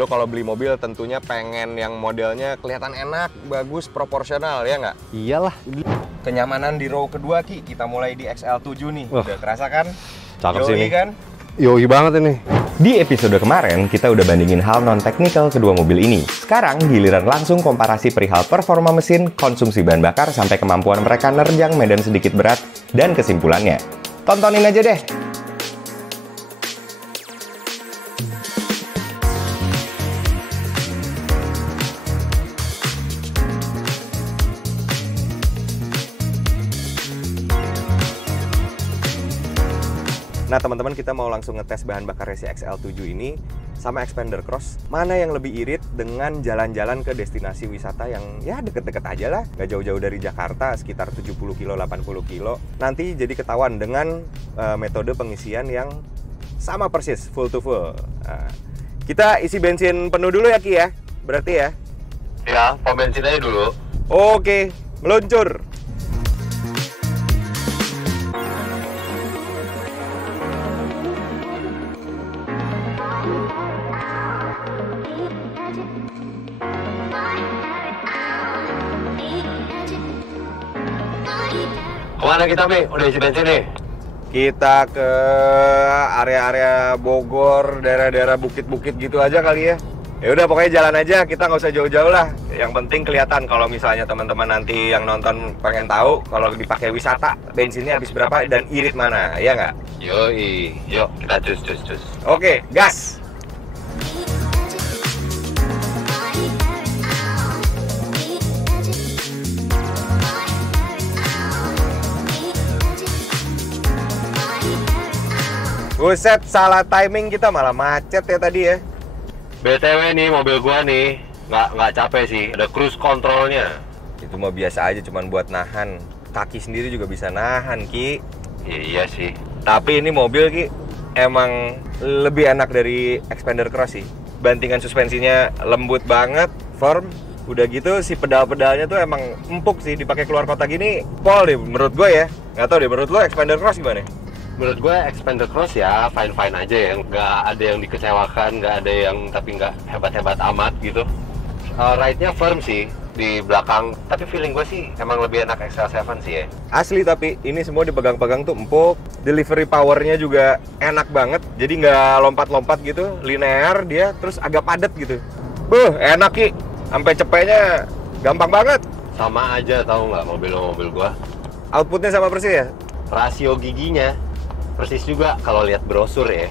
Lo kalau beli mobil tentunya pengen yang modelnya kelihatan enak, bagus, proporsional, ya nggak? Iyalah. Kenyamanan di row kedua, Ki. Kita mulai di XL7 nih. Wah. Udah kerasa kan? Cakep sih ini. Kan? Yoi banget ini. Di episode kemarin, kita udah bandingin hal non-teknikal kedua mobil ini. Sekarang, giliran langsung komparasi perihal performa mesin, konsumsi bahan bakar, sampai kemampuan mereka nerjang medan sedikit berat, dan kesimpulannya. Tontonin aja deh! Nah teman-teman, kita mau langsung ngetes bahan bakarnya si XL7 ini sama Xpander Cross. Mana yang lebih irit dengan jalan-jalan ke destinasi wisata yang ya deket-deket aja lah. Gak jauh-jauh dari Jakarta, sekitar 70 kilo, 80 kilo. Nanti jadi ketahuan dengan metode pengisian yang sama persis, full to full. Kita isi bensin penuh dulu ya Ki ya, berarti ya? Ya, pom bensin aja dulu. Oke, meluncur! Kemana kita, Mi? Udah isi bensin nih? Kita ke area-area Bogor, daerah-daerah bukit-bukit gitu aja kali ya. Ya udah pokoknya jalan aja, kita nggak usah jauh-jauh lah. Yang penting kelihatan kalau misalnya teman-teman nanti yang nonton pengen tahu kalau dipakai wisata bensinnya habis berapa dan irit mana, ya nggak? Yoi, yuk kita cus. Oke, gas! Buset, salah timing kita malah macet ya tadi ya. BTW nih, mobil gua nih nggak capek sih, ada cruise controlnya. Itu mah biasa aja, cuman buat nahan. Kaki sendiri juga bisa nahan, Ki. Iya sih. Tapi ini mobil, Ki, emang lebih enak dari Xpander Cross sih. Bantingan suspensinya lembut banget, firm. Udah gitu si pedal-pedalnya tuh emang empuk sih, dipakai keluar kota gini. Pol deh menurut gue ya. Nggak tahu deh menurut lo Xpander Cross gimana? Menurut gue Xpander Cross ya fine-fine aja ya, nggak ada yang dikecewakan, nggak ada yang tapi nggak hebat-hebat amat gitu. Ride-nya firm sih di belakang, tapi feeling gue sih emang lebih enak XL7 sih ya. Asli, tapi ini semua dipegang-pegang tuh empuk. Delivery powernya juga enak banget, jadi nggak lompat-lompat gitu, linear dia, terus agak padat gitu. Enak Ki, sampai cepetnya gampang banget. Sama aja tahu nggak mobil gue. Outputnya sama persis ya? Rasio giginya persis juga kalau lihat brosur ya.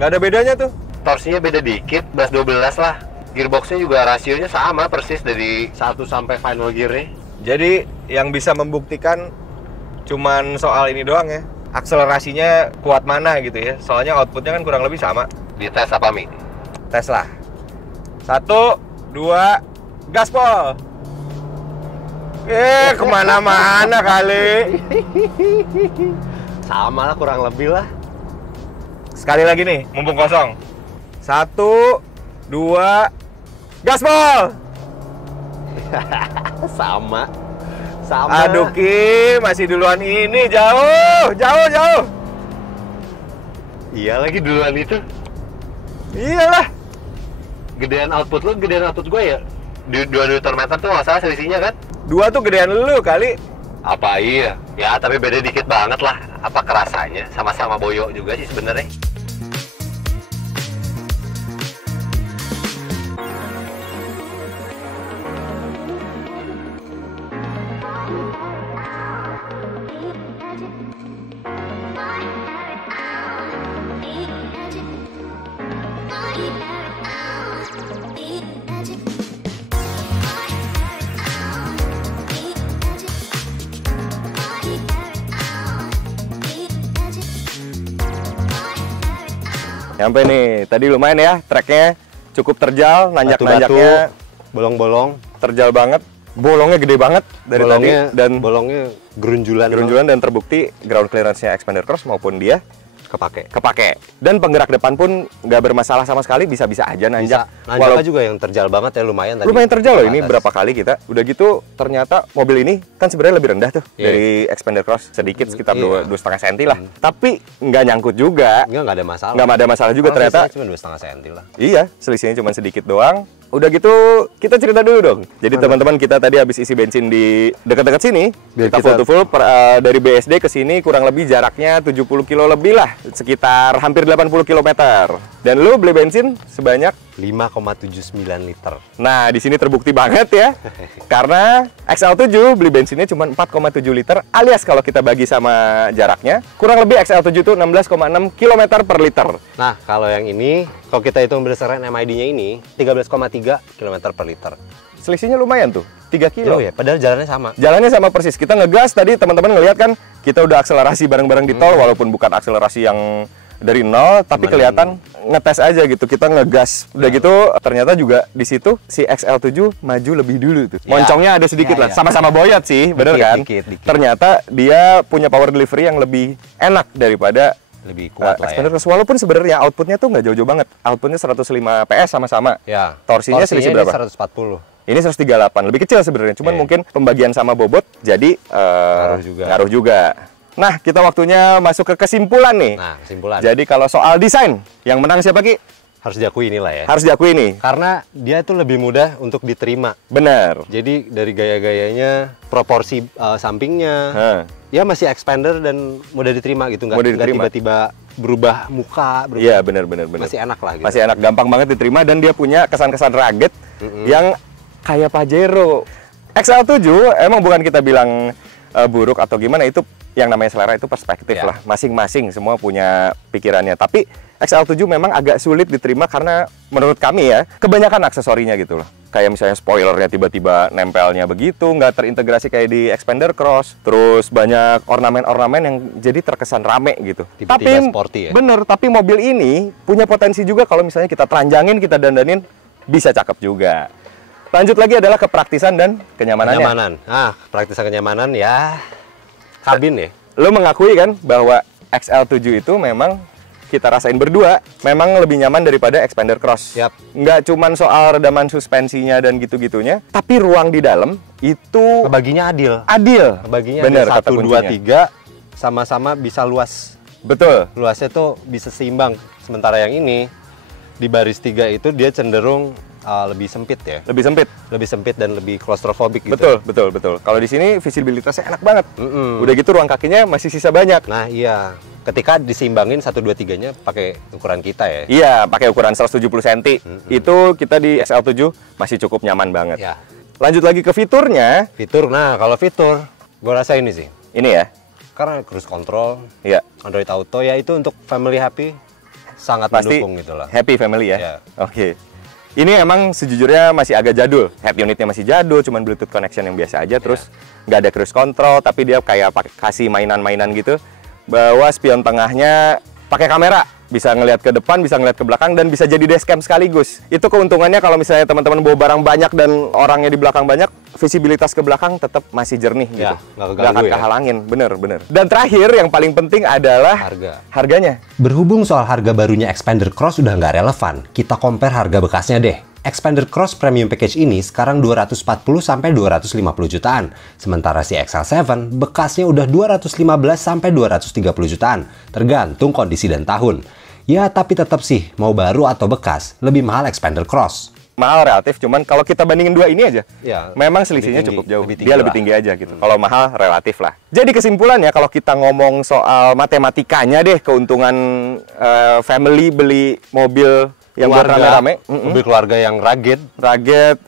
Nggak ada bedanya tuh. Torsinya beda dikit, 11-12 lah. Gearboxnya juga rasionya sama persis dari 1 sampai final gear-nya. Jadi yang bisa membuktikan cuman soal ini doang ya. Akselerasinya kuat mana gitu ya. Soalnya outputnya kan kurang lebih sama. Di tes apa, Mi? Tes lah. 1, 2, gaspol. Kemana-mana kali. Sama lah, kurang lebih lah. Sekali lagi nih, mumpung kosong. 1, 2, gaspol. Sama. Aduh Ki, masih duluan ini, jauh. Iya lagi duluan itu. Iyalah. Gedean output lu, gedean output gue ya. 2 Nm tuh nggak salah selisihnya kan? 2 tuh gedean lu kali. Apa iya? Ya tapi beda dikit banget lah. Apa kerasanya? Sama-sama boyo juga sih sebenarnya. Nyampe nih, tadi lumayan ya, treknya cukup terjal, nanjak-nanjaknya bolong-bolong, terjal banget, bolongnya gede banget dari tadi, dan bolongnya gerunjulan dan terbukti ground clearance-nya Xpander Cross maupun dia kepake. Dan penggerak depan pun nggak bermasalah sama sekali, bisa-bisa aja nanjak. Nanjaknya juga yang terjal banget ya, lumayan tadi. Lumayan terjal loh ini berapa kali kita. Udah gitu ternyata mobil ini kan sebenarnya lebih rendah tuh dari Xpander Cross sedikit sekitar 2,5 cm lah. Tapi nggak nyangkut juga. Nggak ada masalah. Nggak ada masalah juga ternyata. Cuma 2,5 cm lah. Iya, selisihnya cuma sedikit doang. Udah gitu kita cerita dulu dong. Jadi teman-teman kita tadi habis isi bensin di dekat-dekat sini. Kita full to full dari BSD ke sini kurang lebih jaraknya 70 kilo lebih lah, sekitar hampir 80 km. Dan lu beli bensin sebanyak 5,79 liter. Nah, di sini terbukti banget ya. Karena XL7 beli bensinnya cuma 4,7 liter, alias kalau kita bagi sama jaraknya, kurang lebih XL7 itu 16,6 km per liter. Nah, kalau yang ini, kalau kita hitung berdasarkan MID-nya ini, 13,3 km per liter. Selisihnya lumayan tuh, 3 kilo. Oh ya, padahal jalannya sama. Jalannya sama persis. Kita ngegas tadi, teman-teman ngelihat kan, kita udah akselerasi bareng-bareng di tol, walaupun bukan akselerasi yang dari nol, tapi kelihatan ngetes aja gitu. Kita ngegas. Udah gitu ternyata juga di situ si XL7 maju lebih dulu tuh. Moncongnya ada sedikit lah. Sama-sama boyat sih, bener kan? Dikit. Ternyata dia punya power delivery yang lebih enak daripada lebih kuat lah Xpander Cross. Walaupun sebenarnya outputnya tuh nggak jauh-jauh banget. Outputnya 105 PS sama-sama. Ya. Torsinya selisih berapa? 140. Ini 138, lebih kecil sebenarnya. Cuman mungkin pembagian sama bobot jadi ngaruh juga. Nah, kita waktunya masuk ke kesimpulan nih. Nah, kesimpulan. Jadi kalau soal desain, yang menang siapa Ki? Harus diakui inilah ya. Harus diakui nih. Karena dia tuh lebih mudah untuk diterima. Bener. Jadi dari gaya-gayanya, proporsi sampingnya, ya masih Xpander dan mudah diterima gitu. Nggak tiba-tiba berubah muka. Iya, bener. Masih enak lah gitu. Masih enak, gampang banget diterima dan dia punya kesan-kesan rugged yang kayak Pajero. XL7 emang bukan kita bilang buruk atau gimana, itu yang namanya selera itu perspektif lah. Masing-masing semua punya pikirannya. Tapi XL7 memang agak sulit diterima karena menurut kami ya, kebanyakan aksesorinya gitu loh. Kayak misalnya spoilernya tiba-tiba nempelnya begitu, nggak terintegrasi kayak di Xpander Cross. Terus banyak ornamen-ornamen yang jadi terkesan rame gitu. Tiba-tiba sporty ya? Bener, tapi mobil ini punya potensi juga kalau misalnya kita teranjangin, kita dandanin, bisa cakep juga. Lanjut lagi adalah kepraktisan dan kenyamanannya. Kenyamanan. Nah, praktisan kenyamanan ya kabin ya. Lo mengakui kan bahwa XL7 itu memang kita rasain berdua memang lebih nyaman daripada Xpander Cross. Yap. Nggak cuman soal redaman suspensinya dan gitu-gitunya, tapi ruang di dalam itu kebaginya adil. Kebaginya bener, ada 1, kata 2, 3 sama-sama bisa luas. Betul. Luasnya tuh bisa seimbang. Sementara yang ini di baris 3 itu dia cenderung lebih sempit ya. Lebih sempit dan lebih klaustrofobik gitu. Betul. Kalau di sini visibilitasnya enak banget. Udah gitu ruang kakinya masih sisa banyak. Nah, iya. Ketika diseimbangin 1, 2, 3-nya pakai ukuran kita ya. Iya, pakai ukuran 170 cm. Itu kita di XL7 masih cukup nyaman banget. Ya. Lanjut lagi ke fiturnya. Nah kalau fitur, gue rasa ini sih. Ini ya. Karena cruise control, Iya. Android Auto, ya itu untuk family happy sangat Pasti mendukung gitu lah. happy family ya. Ya. Oke. Ini emang sejujurnya masih agak jadul. Head unitnya masih jadul, cuman Bluetooth connection yang biasa aja. Terus nggak ada cruise control, tapi dia kayak kasih mainan-mainan gitu. Bawa spion tengahnya pakai kamera. Bisa ngelihat ke depan, bisa ngelihat ke belakang, dan bisa jadi dashcam sekaligus. Itu keuntungannya kalau misalnya teman-teman bawa barang banyak dan orangnya di belakang banyak, visibilitas ke belakang tetap masih jernih gitu. Nggak akan kehalangin, bener. Dan terakhir yang paling penting adalah harganya. Berhubung soal harga barunya Xpander Cross udah nggak relevan, kita compare harga bekasnya deh. Xpander Cross Premium Package ini sekarang 240-250 jutaan. Sementara si XL7 bekasnya udah 215-230 jutaan. Tergantung kondisi dan tahun. Ya tapi tetap sih, mau baru atau bekas, lebih mahal Xpander Cross. Mahal relatif, cuman kalau kita bandingin dua ini aja, ya, memang selisihnya cukup jauh. Dia lebih tinggi aja gitu. Kalau mahal relatif lah. Jadi kesimpulannya kalau kita ngomong soal matematikanya deh, keuntungan family beli mobil yang buat rame-rame, mobil keluarga yang rugged,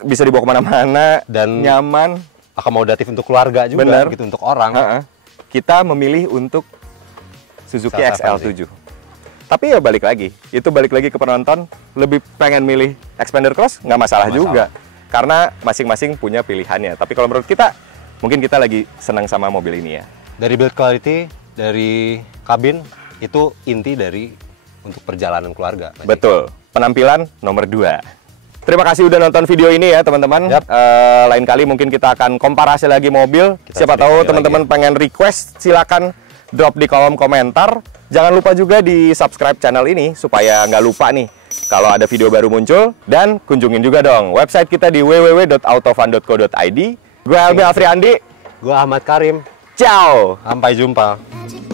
bisa dibawa kemana-mana dan nyaman, akomodatif untuk keluarga juga, gitu untuk orang. Kita memilih untuk Suzuki XL7. Tapi ya balik lagi ke penonton, lebih pengen milih Xpander Cross nggak masalah juga, karena masing-masing punya pilihannya. Tapi kalau menurut kita, mungkin kita lagi senang sama mobil ini ya. Dari build quality, dari kabin, itu inti dari untuk perjalanan keluarga. Betul. Penampilan nomor 2. Terima kasih udah nonton video ini ya teman-teman. Lain kali mungkin kita akan komparasi lagi mobil. Siapa tahu teman-teman pengen request, silakan drop di kolom komentar. Jangan lupa juga di subscribe channel ini supaya nggak lupa nih kalau ada video baru muncul. Dan kunjungin juga dong website kita di www.autofun.co.id. Gue Helmi Afriandi. Gua Ahmad Karim. Ciao! Sampai jumpa. Magic